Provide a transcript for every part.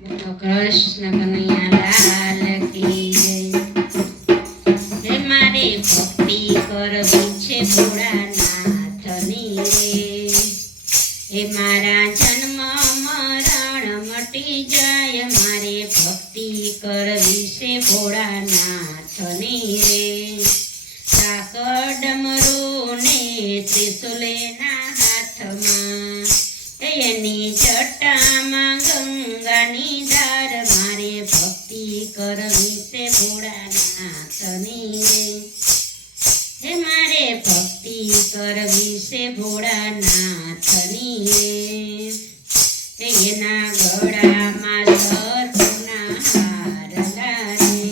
બોલો કૃષ્ણ કનૈયા લાલ કી જય। હે મારે ભક્તિ કરવી છે ભોળાનાથની રે। હે મારા જન્મ મરણ મટી જાય, મારે ભક્તિ કરવી છે ભોળાનાથની રે। સાકર ડમરો ને ત્રિશુલેના હાથમાં, એની જટામાં ગંગાની ધાર, મારે ભક્તિ કરવી છે ભોળાનાથની રે। હે મારે ભક્તિ કરવી છે ભોળાનાથની રે। એના ગળામાં સર્પના હારલા રે,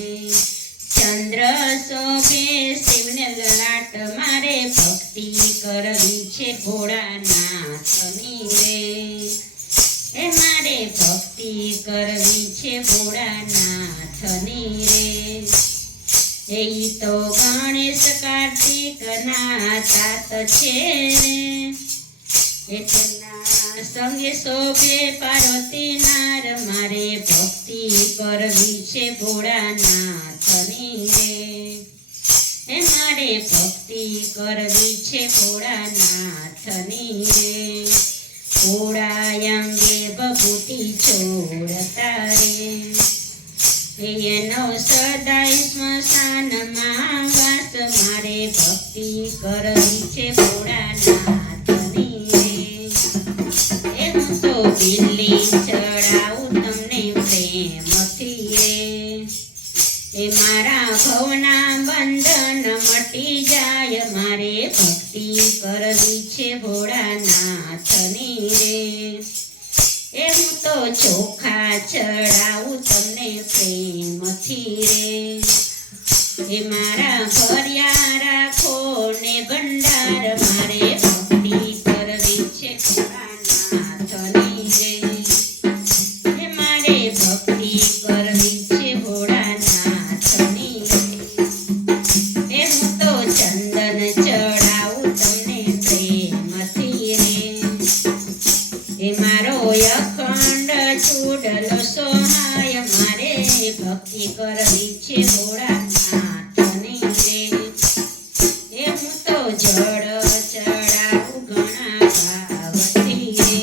ચંદ્ર શોભે શિવને લલાટ, મારે ભક્તિ કરવી છે ભોળાનાથની રે। હે મારે ભક્તિ કરવી છે ભોળાનાથની રે। એ તો ગણેશ કાર્તિકના તાત છે રે, એટલા સંગે શોભે પાર્વતી નાર, મારે ભક્તિ કરવી છે ભોળાનાથની રે। હે મારે ભક્તિ કરવી છે ભોળાનાથની રે। ભોળા અંગે ભભૂતિ છોડતા રે, એનો સદાય સ્મશાનમાં વાસ, મારે ભક્તિ કરવી છે ભોળાનાથની રે। એ હું તો દિલ્હી ચડાવું તમને પ્રેમથી રે, એ મારા ભવના બંધન મટી જાય, મારે ભક્તિ કરવી છે ભોળાનાથની રે। એ હું તો ચોખા ચડાવું તમને પ્રેમથી રે, એ મારા ભર્યા રાખો ને ભંડાર, મારે ભક્તિ કરવી છે ભોળાનાથની રે। એ મારે ભક્તિ કરવી છે ભોળાનાથની રે। એ હું તો ચંદન ચડાવું તમને પ્રેમથી રે, એ મારો અખંડ ચૂડલો સોહાય, મારે ભક્તિ કરવી છે ભોળાનાથની રે। એ હું તો જળ ચડાવું ઘણા ભાવથી રે,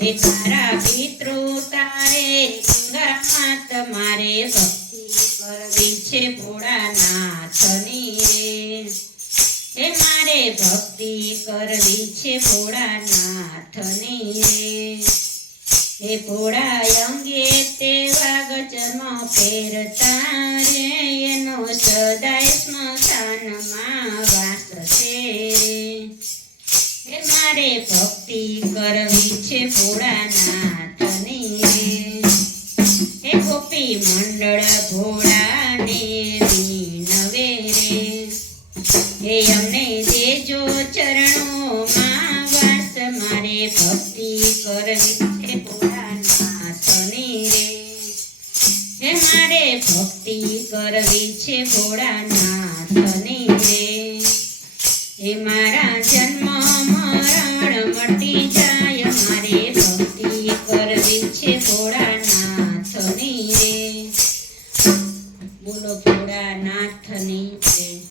એ તારા પિતૃ તારે ગંગા માત, મારે ભક્તિ કરવી છે ભોળાનાથની રે। હે મારે ભક્તિ કરવી છે ભોળાનાથની રે। હે ભોળા અંગે તેવા ગજનો પહેરતા રે, એનો સદાય સ્મશાનમાં વાસ છે રે। હે મારે ભક્તિ કરવી છે ભોળાનાથની રે। હે ગોપી મંડળ ભોળાને વિનવે રે, હે અમને દેજો ચરણોમાં વાસ, મારે ભક્તિ કરવી છે ભોળાનાથની રે। હે મારે ભક્તિ કરવી છે ભોળાનાથની રે। હે મારે